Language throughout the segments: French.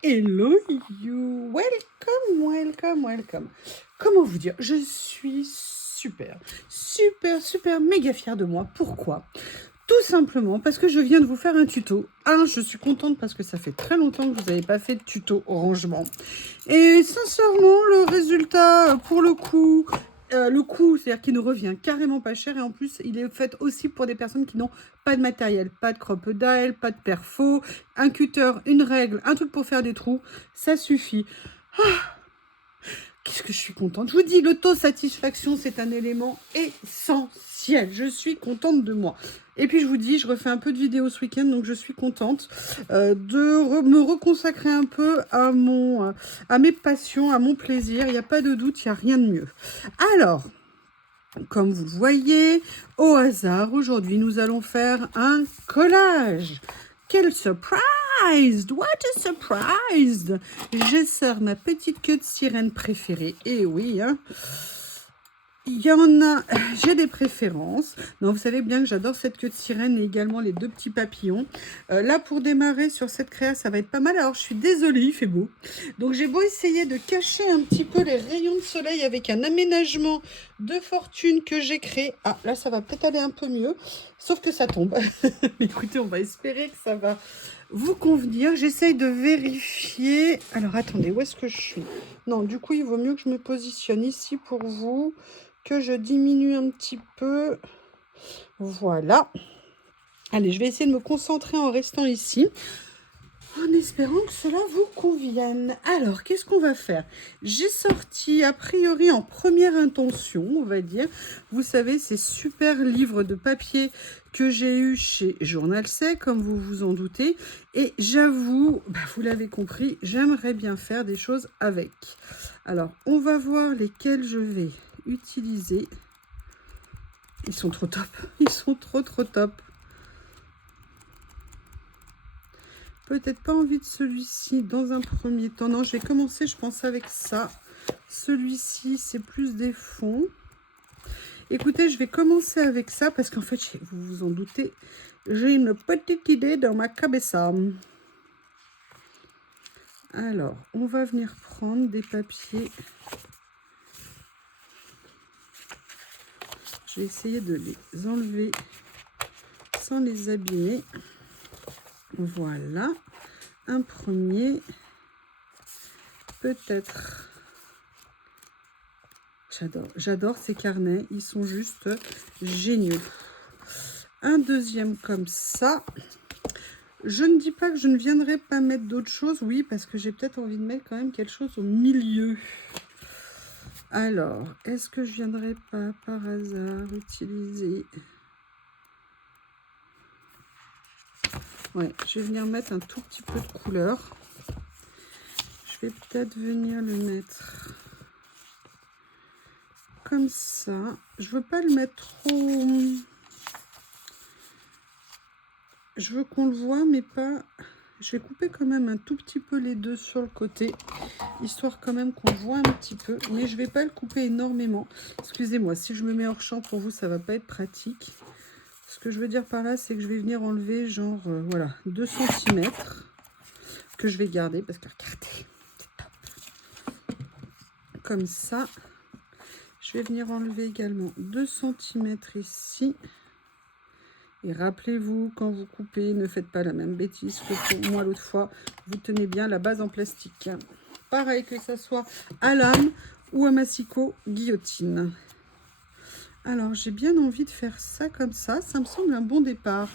Hello you, welcome. Comment vous dire? Je suis super, méga fière de moi. Pourquoi? Tout simplement parce que je viens de vous faire un tuto. Je suis contente parce que ça fait très longtemps que vous n'avez pas fait de tuto au rangement. Et sincèrement, le résultat, pour le coup, c'est-à-dire qu'il nous revient carrément pas cher. Et en plus, il est fait aussi pour des personnes qui n'ont pas de matériel, pas de crocodile, pas de perfo, un cutter, une règle, un truc pour faire des trous. Ça suffit. Qu'est-ce que je suis contente. Je vous dis, l'autosatisfaction, c'est un élément essentiel. Je suis contente de moi. Et puis, je vous dis, je refais un peu de vidéos ce week-end, donc je suis contente de me reconsacrer un peu à mes passions, à mon plaisir. Il n'y a pas de doute, il n'y a rien de mieux. Alors, comme vous le voyez, au hasard, aujourd'hui, nous allons faire un collage. Quel surprise! What a surprise! Je sors ma petite queue de sirène préférée. Et oui, hein. Il y en a, j'ai des préférences. Non, vous savez bien que j'adore cette queue de sirène et également les deux petits papillons. Là, pour démarrer sur cette créa, ça va être pas mal. Alors, je suis désolée, il fait beau. Donc, j'ai beau essayer de cacher un petit peu les rayons de soleil avec un aménagement de fortune que j'ai créé. Ah, là, ça va peut-être aller un peu mieux. Sauf que ça tombe. Mais écoutez, on va espérer que ça va vous convenir. J'essaye de vérifier. Alors, attendez, où est-ce que je suis? Non, du coup, il vaut mieux que je me positionne ici pour vous. Que je diminue un petit peu. Voilà. Allez, je vais essayer de me concentrer en restant ici, en espérant que cela vous convienne. Alors, qu'est-ce qu'on va faire? J'ai sorti, a priori, en première intention, on va dire. Vous savez, ces super livres de papier que j'ai eu chez Journal C, comme vous vous en doutez. Et j'avoue, vous l'avez compris, j'aimerais bien faire des choses avec. Alors, on va voir lesquels je vais utiliser. Ils sont trop top. Ils sont trop top. Peut-être pas envie de celui-ci dans un premier temps. Non, je vais commencer, je pense, avec ça. Celui-ci, c'est plus des fonds. Écoutez, je vais commencer avec ça parce qu'en fait, vous vous en doutez, j'ai une petite idée dans ma cabessa. Alors, on va venir prendre des papiers. Je vais essayer de les enlever sans les abîmer. Voilà, un premier, peut-être. J'adore ces carnets, ils sont juste géniaux. Un deuxième comme ça. Je ne dis pas que je ne viendrai pas mettre d'autres choses, oui, parce que j'ai peut-être envie de mettre quand même quelque chose au milieu. Alors, est-ce que je viendrai pas par hasard utiliser... Ouais, je vais venir mettre un tout petit peu de couleur. Je vais peut-être venir le mettre comme ça. Je veux pas le mettre trop... Je veux qu'on le voit, mais pas... Je vais couper quand même un tout petit peu les deux sur le côté, histoire quand même qu'on voit un petit peu. Mais je vais pas le couper énormément. Excusez-moi, si je me mets hors champ pour vous, ça va pas être pratique. Ce que je veux dire par là, c'est que je vais venir enlever genre, voilà, 2 cm que je vais garder parce que regardez, c'est top. Comme ça. Je vais venir enlever également 2 cm ici. Et rappelez-vous, quand vous coupez, ne faites pas la même bêtise que pour moi l'autre fois. Vous tenez bien la base en plastique. Pareil que ça soit à lame ou à massicot guillotine. Alors, j'ai bien envie de faire ça comme ça. Ça me semble un bon départ.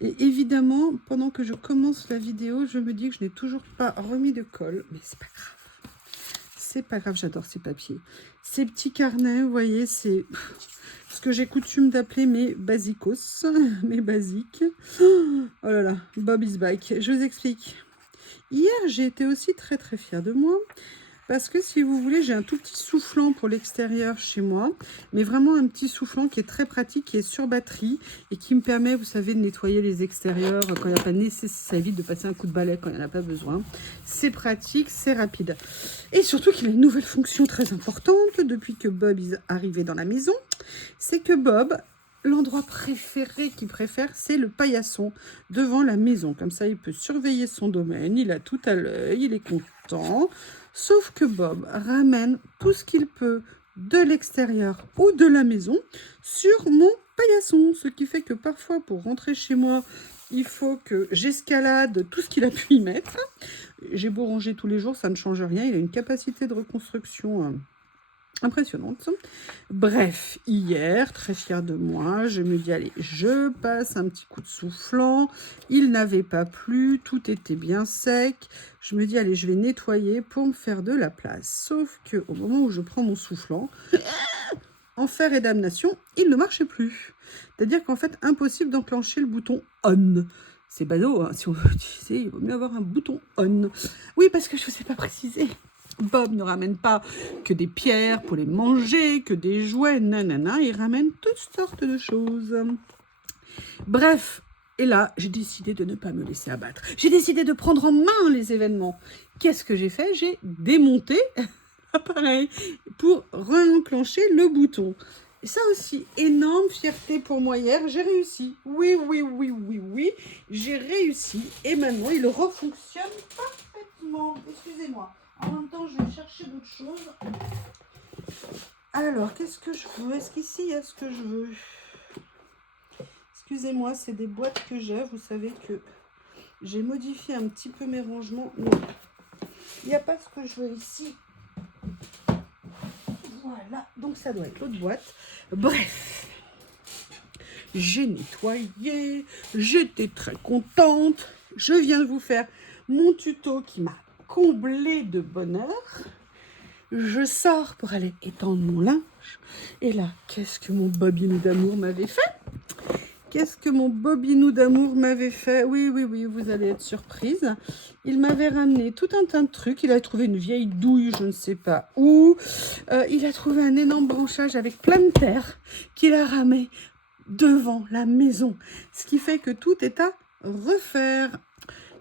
Et évidemment, pendant que je commence la vidéo, je me dis que je n'ai toujours pas remis de colle. Mais c'est pas grave. C'est pas grave, j'adore ces papiers. Ces petits carnets, vous voyez, c'est... ce que j'ai coutume d'appeler mes basicos, mes basiques. Oh là là, Bob is back. Je vous explique. Hier, j'ai été aussi très fière de moi. Parce que si vous voulez, j'ai un tout petit soufflant pour l'extérieur chez moi. Mais vraiment un petit soufflant qui est très pratique, qui est sur batterie. Et qui me permet, vous savez, de nettoyer les extérieurs quand il n'y a pas nécessité. Ça évite de passer un coup de balai quand il n'y en a pas besoin. C'est pratique, c'est rapide. Et surtout qu'il a une nouvelle fonction très importante depuis que Bob est arrivé dans la maison. C'est que Bob l'endroit préféré qu'il préfère, c'est le paillasson devant la maison. Comme ça, il peut surveiller son domaine, il a tout à l'œil, il est content. Sauf que Bob ramène tout ce qu'il peut de l'extérieur ou de la maison sur mon paillasson. Ce qui fait que parfois, pour rentrer chez moi, il faut que j'escalade tout ce qu'il a pu y mettre. J'ai beau ranger tous les jours, ça ne change rien. Il a une capacité de reconstruction impressionnante. Bref, hier, très fière de moi, je me dis, allez, je passe un petit coup de soufflant. Il n'avait pas plu, tout était bien sec. Je me dis, allez, je vais nettoyer pour me faire de la place. Sauf que au moment où je prends mon soufflant, enfer et damnation, il ne marchait plus. C'est-à-dire qu'en fait, impossible d'enclencher le bouton on. C'est badaud, hein. Si on veut utiliser, il vaut mieux avoir un bouton on. Oui, parce que je ne vous ai pas précisé. Bob ne ramène pas que des pierres pour les manger, que des jouets, nanana. Il ramène toutes sortes de choses. Bref, et là, j'ai décidé de ne pas me laisser abattre. J'ai décidé de prendre en main les événements. Qu'est-ce que j'ai fait? J'ai démonté l'appareil pour réenclencher le bouton. Et ça aussi, énorme fierté pour moi hier, j'ai réussi. Oui, oui, oui, oui, oui, j'ai réussi. Et maintenant, il refonctionne parfaitement. Excusez-moi. En même temps, je vais chercher d'autres choses. Alors, qu'est-ce que je veux? Est-ce qu'ici, il y a ce que je veux? Excusez-moi, c'est des boîtes que j'ai. Vous savez que j'ai modifié un petit peu mes rangements. Non, il n'y a pas ce que je veux ici. Voilà, donc ça doit être l'autre boîte. Bref, j'ai nettoyé, j'étais très contente. Je viens de vous faire mon tuto qui m'a comblé de bonheur. Je sors pour aller étendre mon linge. Et là, qu'est-ce que mon bobinou d'amour m'avait fait? Qu'est-ce que mon bobinou d'amour m'avait fait? Oui, oui, oui, vous allez être surprise. Il m'avait ramené tout un tas de trucs. Il a trouvé une vieille douille, je ne sais pas où. Il a trouvé un énorme branchage avec plein de terre qu'il a ramé devant la maison. Ce qui fait que tout est à refaire.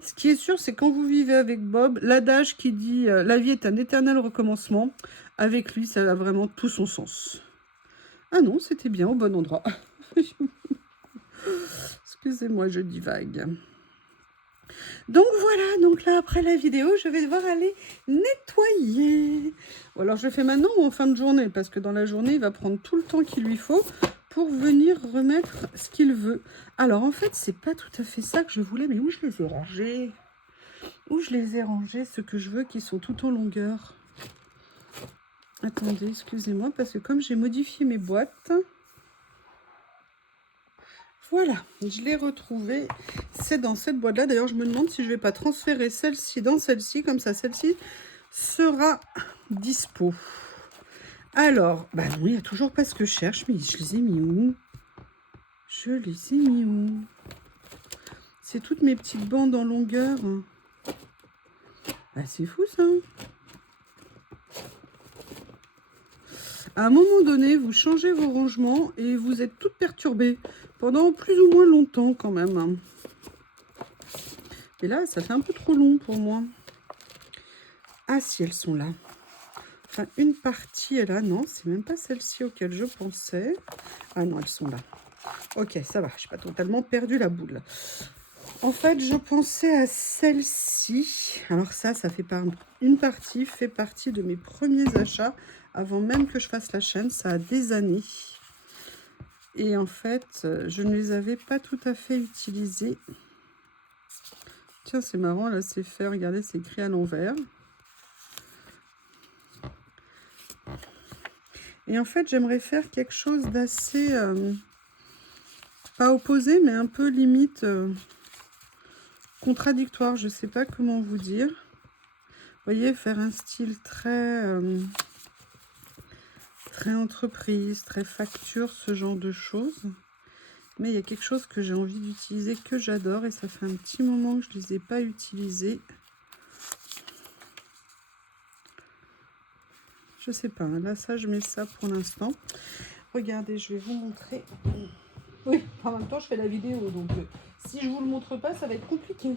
Ce qui est sûr, c'est quand vous vivez avec Bob, l'adage qui dit la vie est un éternel recommencement, avec lui, ça a vraiment tout son sens. Ah non, c'était bien au bon endroit. Excusez-moi, je divague. Donc voilà, donc là, après la vidéo, je vais devoir aller nettoyer. Ou alors je le fais maintenant ou en fin de journée, parce que dans la journée, il va prendre tout le temps qu'il lui faut pour venir remettre ce qu'il veut. Alors en fait, c'est pas tout à fait ça que je voulais, mais où je les ai rangés? Où je les ai rangés, ceux que je veux, qui sont tout en longueur? Attendez, excusez-moi, parce que comme j'ai modifié mes boîtes... Voilà, je l'ai retrouvé. C'est dans cette boîte-là. D'ailleurs, je me demande si je ne vais pas transférer celle-ci dans celle-ci. Comme ça, celle-ci sera dispo. Alors, bah non, il n'y a toujours pas ce que je cherche. Mais je les ai mis où? Je les ai mis où? C'est toutes mes petites bandes en longueur. Ah, c'est fou, ça. À un moment donné, vous changez vos rangements et vous êtes toutes perturbées. Pendant plus ou moins longtemps, quand même. Et là, ça fait un peu trop long pour moi. Ah, si, elles sont là. Enfin, une partie est là. Non, c'est même pas celle-ci auquel je pensais. Ah non, elles sont là. Ok, ça va. Je n'ai pas totalement perdu la boule. En fait, je pensais à celle-ci. Alors ça fait une partie, fait partie de mes premiers achats. Avant même que je fasse la chaîne, ça a des années. Et en fait, je ne les avais pas tout à fait utilisées. Tiens, c'est marrant, là, c'est fait. Regardez, c'est écrit à l'envers. Et en fait, j'aimerais faire quelque chose d'assez, pas opposé, mais un peu limite contradictoire. Je ne sais pas comment vous dire. Vous voyez, faire un style très, très entreprise, très facture, ce genre de choses. Mais il y a quelque chose que j'ai envie d'utiliser, que j'adore. Et ça fait un petit moment que je ne les ai pas utilisés. Je sais pas, là, ça, je mets ça pour l'instant. Regardez, je vais vous montrer. Oui, en même temps, je fais la vidéo, donc si je vous le montre pas, ça va être compliqué.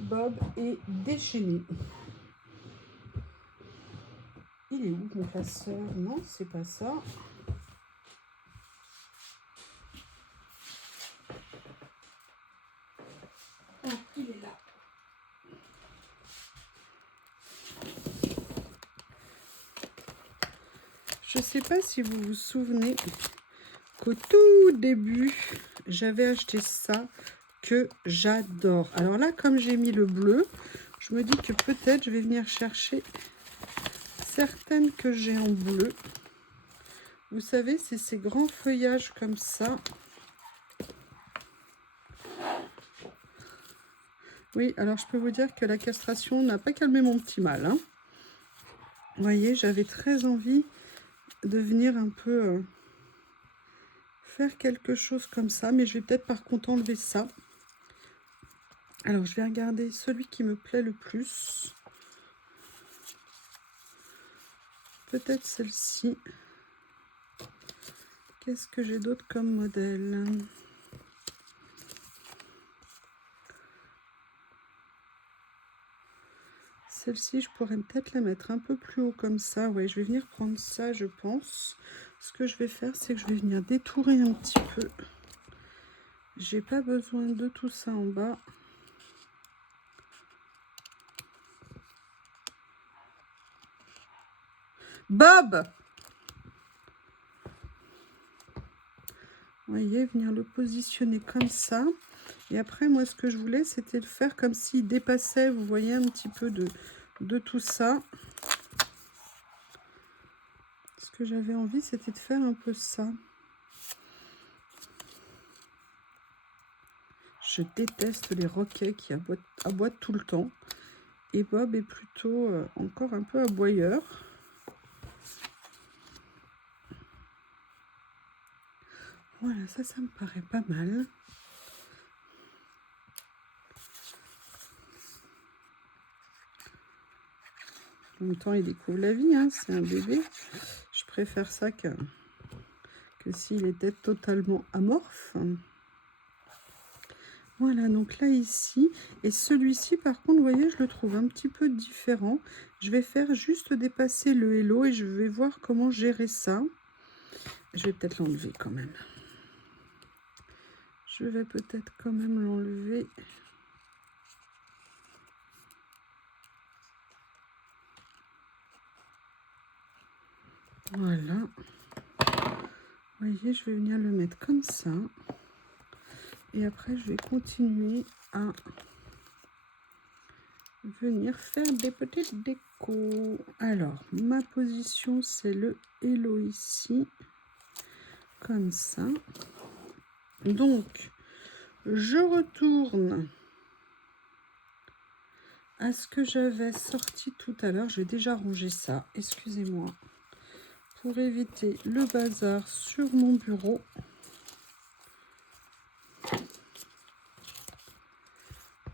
Bob est déchaîné. Il est où, mon classeur? Non, c'est pas ça. ne sais pas si vous vous souvenez qu'au tout début, j'avais acheté ça que j'adore. Alors là, comme j'ai mis le bleu, je me dis que peut-être je vais venir chercher certaines que j'ai en bleu. Vous savez, c'est ces grands feuillages comme ça. Oui, alors je peux vous dire que la castration n'a pas calmé mon petit mal, hein. Vous voyez, j'avais très envie de venir un peu faire quelque chose comme ça, mais je vais peut-être par contre enlever ça. Alors, je vais regarder celui qui me plaît le plus. Peut-être celle-ci. Qu'est-ce que j'ai d'autre comme modèle? Celle-ci, je pourrais peut-être la mettre un peu plus haut comme ça. Ouais, je vais venir prendre ça, je pense. Ce que je vais faire, c'est que je vais venir détourer un petit peu. J'ai pas besoin de tout ça en bas. Bob! Vous voyez, venir le positionner comme ça. Et après, moi, ce que je voulais, c'était de faire comme s'il dépassait, vous voyez, un petit peu de tout ça. Ce que j'avais envie, c'était de faire un peu ça. Je déteste les roquets qui aboient tout le temps. Et Bob est plutôt encore un peu aboyeur. Voilà, ça me paraît pas mal. En même temps, il découvre la vie, hein, c'est un bébé. Je préfère ça que s'il était totalement amorphe. Voilà, donc là, ici, et celui-ci, par contre, vous voyez, je le trouve un petit peu différent. Je vais faire juste dépasser le hello et je vais voir comment gérer ça. Je vais peut-être l'enlever quand même. Je vais peut-être quand même l'enlever. Voilà. Vous voyez, je vais venir le mettre comme ça. Et après, je vais continuer à venir faire des petites décos. Alors, ma position, c'est le hello ici. Comme ça. Donc, je retourne à ce que j'avais sorti tout à l'heure. J'ai déjà rangé ça, excusez-moi. Pour éviter le bazar sur mon bureau.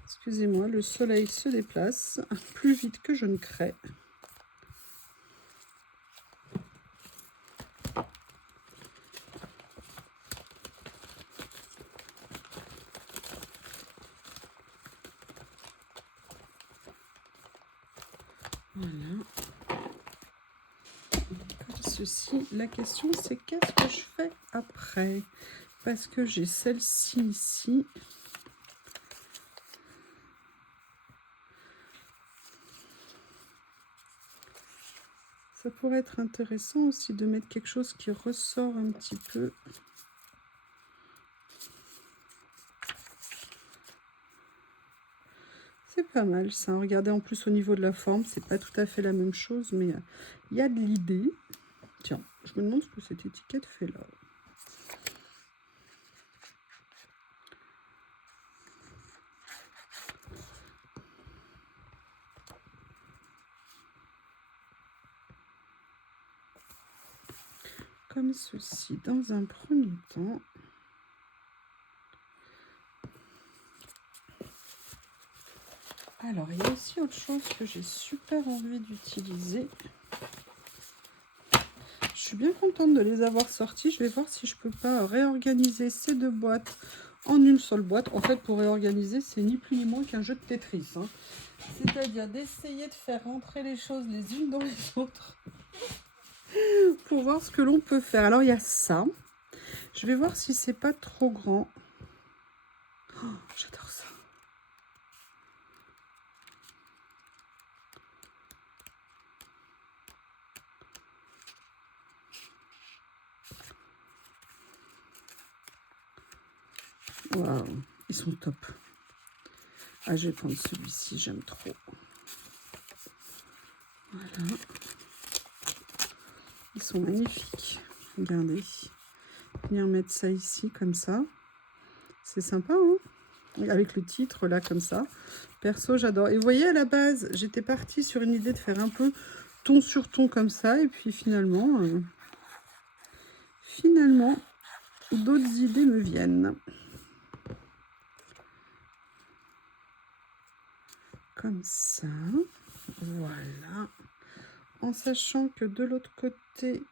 Excusez-moi, le soleil se déplace plus vite que je ne crée. Voilà. Comme ceci, la question c'est qu'est-ce que je fais après? Parce que j'ai celle-ci ici. Ça pourrait être intéressant aussi de mettre quelque chose qui ressort un petit peu. C'est pas mal ça. Regardez, en plus au niveau de la forme, c'est pas tout à fait la même chose, mais il y a de l'idée. Tiens, je me demande ce que cette étiquette fait là. Comme ceci, dans un premier temps. Alors, il y a aussi autre chose que j'ai super envie d'utiliser. Je suis bien contente de les avoir sortis. Je vais voir si je peux pas réorganiser ces deux boîtes en une seule boîte. En fait, pour réorganiser, c'est ni plus ni moins qu'un jeu de Tetris, hein. C'est-à-dire d'essayer de faire rentrer les choses les unes dans les autres pour voir ce que l'on peut faire. Alors, il y a ça. Je vais voir si c'est pas trop grand. Oh, j'adore ça. Waouh, ils sont top. Ah, je vais prendre celui-ci, j'aime trop. Voilà. Ils sont magnifiques. Regardez. Venir mettre ça ici, comme ça. C'est sympa, hein? Avec le titre, là, comme ça. Perso, j'adore. Et vous voyez, à la base, j'étais partie sur une idée de faire un peu ton sur ton, comme ça. Et puis, finalement, d'autres idées me viennent. Comme ça. Voilà. En sachant que de l'autre côté...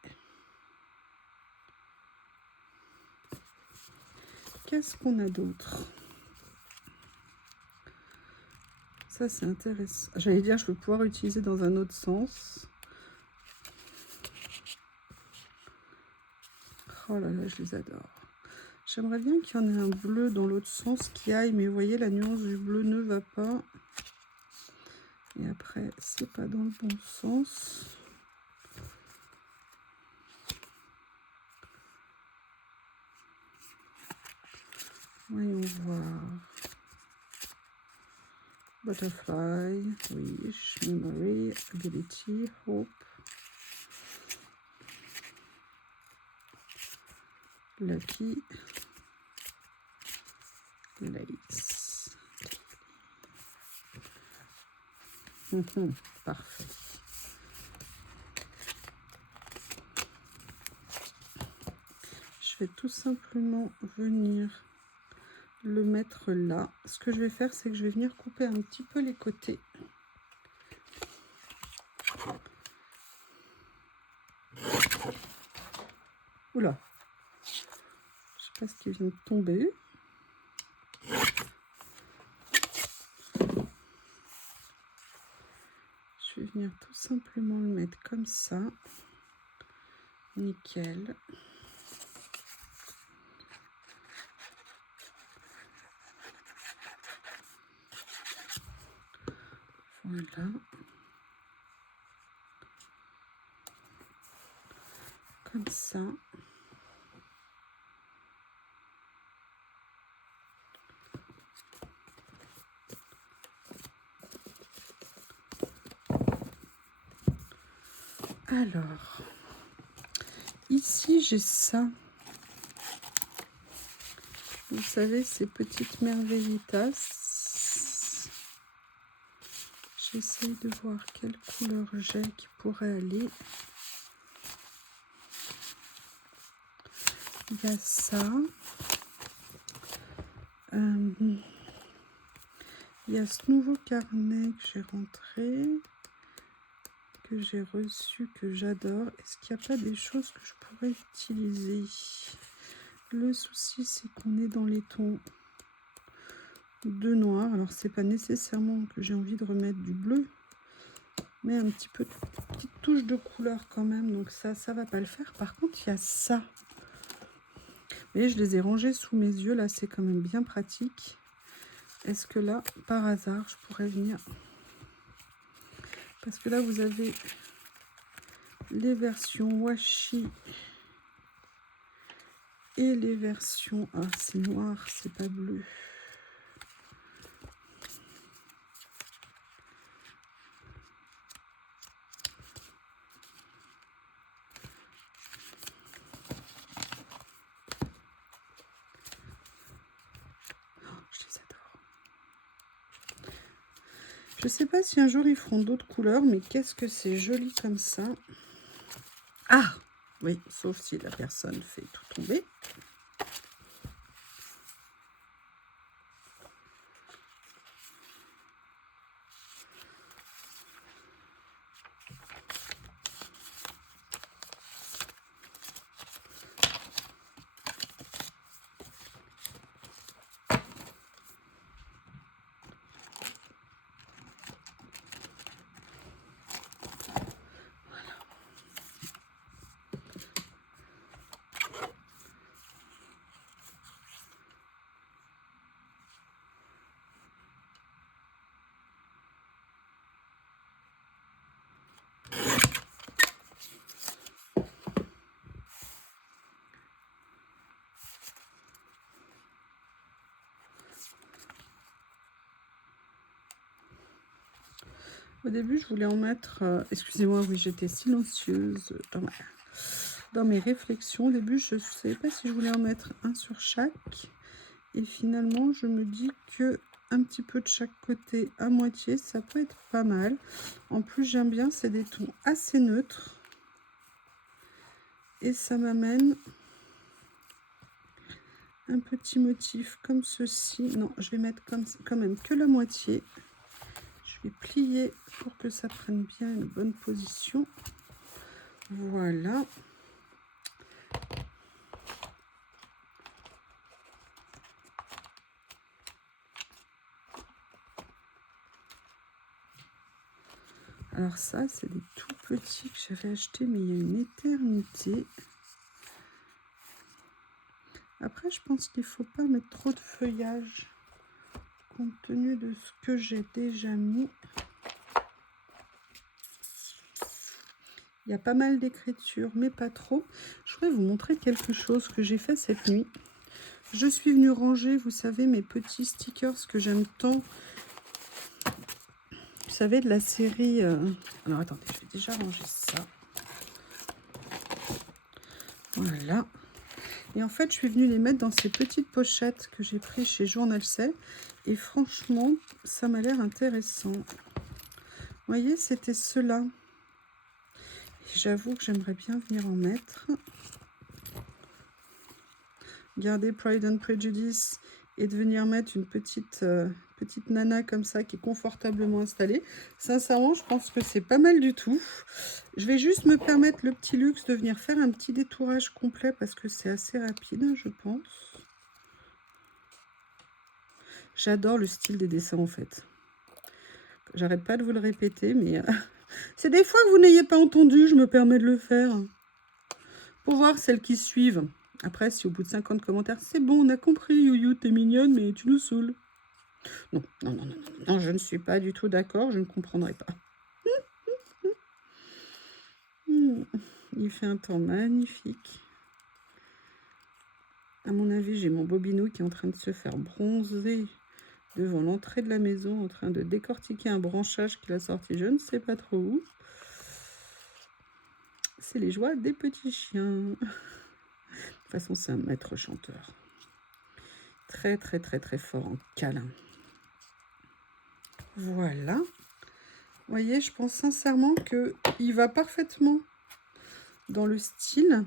Qu'est-ce qu'on a d'autre? Ça, c'est intéressant. J'allais dire, je vais pouvoir utiliser dans un autre sens. Oh là là, je les adore. J'aimerais bien qu'il y en ait un bleu dans l'autre sens qui aille, mais vous voyez, la nuance du bleu ne va pas. Et après, c'est pas dans le bon sens. Voyons voir. Butterfly, wish, memory, ability, hope. Lucky. Lace. Parfait. Je vais tout simplement venir le mettre là. Ce que je vais faire, c'est que je vais venir couper un petit peu les côtés. Oula, je sais pas ce qui vient de tomber. Je vais venir tout simplement le mettre comme ça. Nickel. Voilà. Comme ça. Alors, ici j'ai ça. Vous savez, ces petites merveillitas. J'essaye de voir quelle couleur j'ai qui pourrait aller. Il y a ça. Il y a ce nouveau carnet que j'ai rentré, que j'ai reçu, que j'adore. Est-ce qu'il n'y a pas des choses que je pourrais utiliser? Le souci, c'est qu'on est dans les tons de noir. Alors, c'est pas nécessairement que j'ai envie de remettre du bleu, mais un petit peu de petite touche de couleur quand même. Donc ça va pas le faire. Par contre, il y a ça. Vous voyez, je les ai rangés sous mes yeux. Là, c'est quand même bien pratique. Est-ce que là, par hasard, je pourrais venir... Parce que là, vous avez les versions washi et les versions... Ah, c'est noir, c'est pas bleu. Je sais pas si un jour ils feront d'autres couleurs, mais qu'est-ce que c'est joli comme ça. Ah oui, sauf si la personne fait tout tomber. Au début, je voulais en mettre... excusez-moi, oui, j'étais silencieuse dans mes réflexions. Au début, je ne savais pas si je voulais en mettre un sur chaque. Et finalement, je me dis que un petit peu de chaque côté à moitié, ça peut être pas mal. En plus, j'aime bien, c'est des tons assez neutres. Et ça m'amène un petit motif comme ceci. Non, je vais mettre quand même que la moitié. Je vais plier pour que ça prenne bien une bonne position. Voilà. Alors ça, c'est des tout petits que j'avais achetés, mais il y a une éternité. Après, je pense qu'il ne faut pas mettre trop de feuillage, compte tenu de ce que j'ai déjà mis. Il y a pas mal d'écriture, mais pas trop. Je voudrais vous montrer quelque chose que j'ai fait cette nuit. Je suis venue ranger, vous savez, mes petits stickers que j'aime tant. Vous savez, de la série... Alors, attendez, je vais déjà ranger ça. Voilà. Et en fait, je suis venue les mettre dans ces petites pochettes que j'ai prises chez Journal C. Et franchement, ça m'a l'air intéressant. Vous voyez, c'était ceux-là. J'avoue que j'aimerais bien venir en mettre. Garder Pride and Prejudice et de venir mettre une petite nana comme ça qui est confortablement installée. Sincèrement, je pense que c'est pas mal du tout. Je vais juste me permettre le petit luxe de venir faire un petit détourage complet parce que c'est assez rapide, je pense. J'adore le style des dessins en fait. J'arrête pas de vous le répéter, mais c'est des fois que vous n'ayez pas entendu, je me permets de le faire. Pour voir celles qui suivent. Après, si au bout de 50 commentaires, c'est bon, on a compris, Youyou, t'es mignonne, mais tu nous saoules. Non, non, non, non, non, non, je ne suis pas du tout d'accord, je ne comprendrai pas. Il fait un temps magnifique. À mon avis, j'ai mon bobinou qui est en train de se faire bronzer devant l'entrée de la maison, en train de décortiquer un branchage qu'il a sorti, je ne sais pas trop où. C'est les joies des petits chiens. De toute façon, c'est un maître chanteur. Très, très, très, très fort en câlin. Voilà. Vous voyez, je pense sincèrement qu'il va parfaitement dans le style.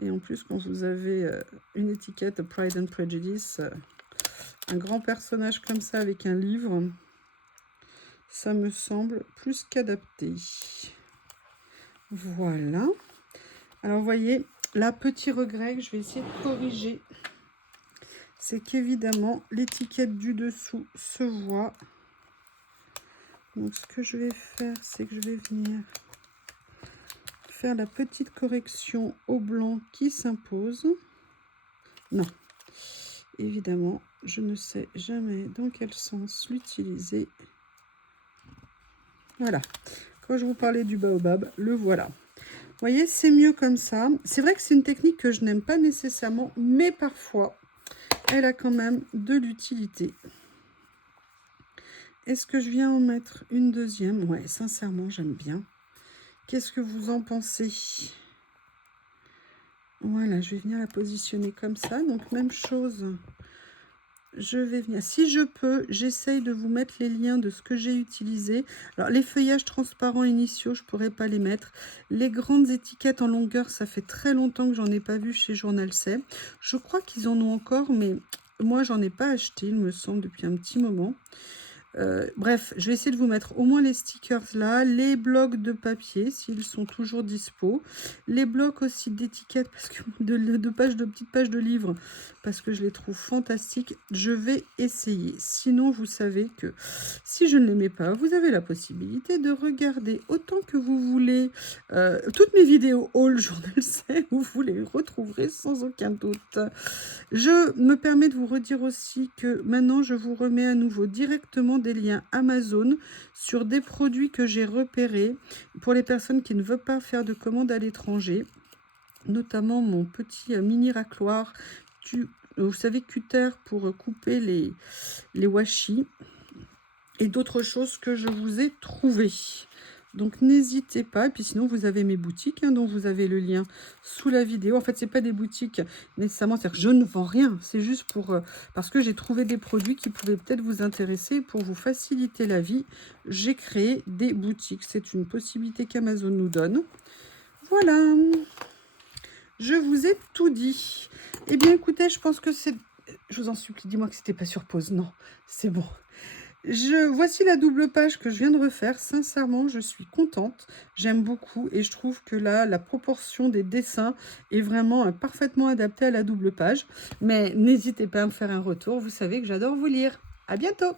Et en plus, quand vous avez une étiquette Pride and Prejudice, un grand personnage comme ça avec un livre, ça me semble plus qu'adapté. Voilà. Alors, vous voyez, là, petit regret que je vais essayer de corriger, c'est qu'évidemment, l'étiquette du dessous se voit. Donc, ce que je vais faire, c'est que je vais venir faire la petite correction au blanc qui s'impose. Non, évidemment, je ne sais jamais dans quel sens l'utiliser. Voilà, quand je vous parlais du baobab, le voilà. Vous voyez, c'est mieux comme ça. C'est vrai que c'est une technique que je n'aime pas nécessairement, mais parfois, elle a quand même de l'utilité. Est-ce que je viens en mettre une deuxième? Ouais, sincèrement, j'aime bien. Qu'est-ce que vous en pensez? Voilà, je vais venir la positionner comme ça. Donc, même chose. Je vais venir, si je peux, j'essaye de vous mettre les liens de ce que j'ai utilisé. Alors, les feuillages transparents initiaux, je ne pourrais pas les mettre. Les grandes étiquettes en longueur, ça fait très longtemps que j'en ai pas vu chez Journal C. Je crois qu'ils en ont encore, mais moi, j'en ai pas acheté, il me semble, depuis un petit moment. Bref, je vais essayer de vous mettre au moins les stickers là, les blocs de papier s'ils sont toujours dispo, les blocs aussi d'étiquettes parce que de petites pages de livres parce que je les trouve fantastiques. Je vais essayer. Sinon, vous savez que si je ne les mets pas, vous avez la possibilité de regarder autant que vous voulez toutes mes vidéos haul Journal C, vous les retrouverez sans aucun doute. Je me permets de vous redire aussi que maintenant, je vous remets à nouveau directement des liens Amazon sur des produits que j'ai repérés pour les personnes qui ne veulent pas faire de commandes à l'étranger, notamment mon petit mini racloir, vous savez, cutter pour couper les washi. et d'autres choses que je vous ai trouvées. Donc n'hésitez pas, et puis sinon vous avez mes boutiques, dont vous avez le lien sous la vidéo. En fait, c'est pas des boutiques nécessairement, c'est-à-dire que je ne vends rien, c'est juste pour parce que j'ai trouvé des produits qui pouvaient peut-être vous intéresser. Pour vous faciliter la vie, j'ai créé des boutiques. C'est une possibilité qu'Amazon nous donne. Voilà, je vous ai tout dit. Eh bien écoutez, je pense que c'est... Je vous en supplie, dis-moi que c'était pas sur pause. Non, c'est bon. Voici la double page que je viens de refaire. Sincèrement, je suis contente. J'aime beaucoup et je trouve que là, la proportion des dessins est vraiment parfaitement adaptée à la double page. Mais n'hésitez pas à me faire un retour. Vous savez que j'adore vous lire. À bientôt!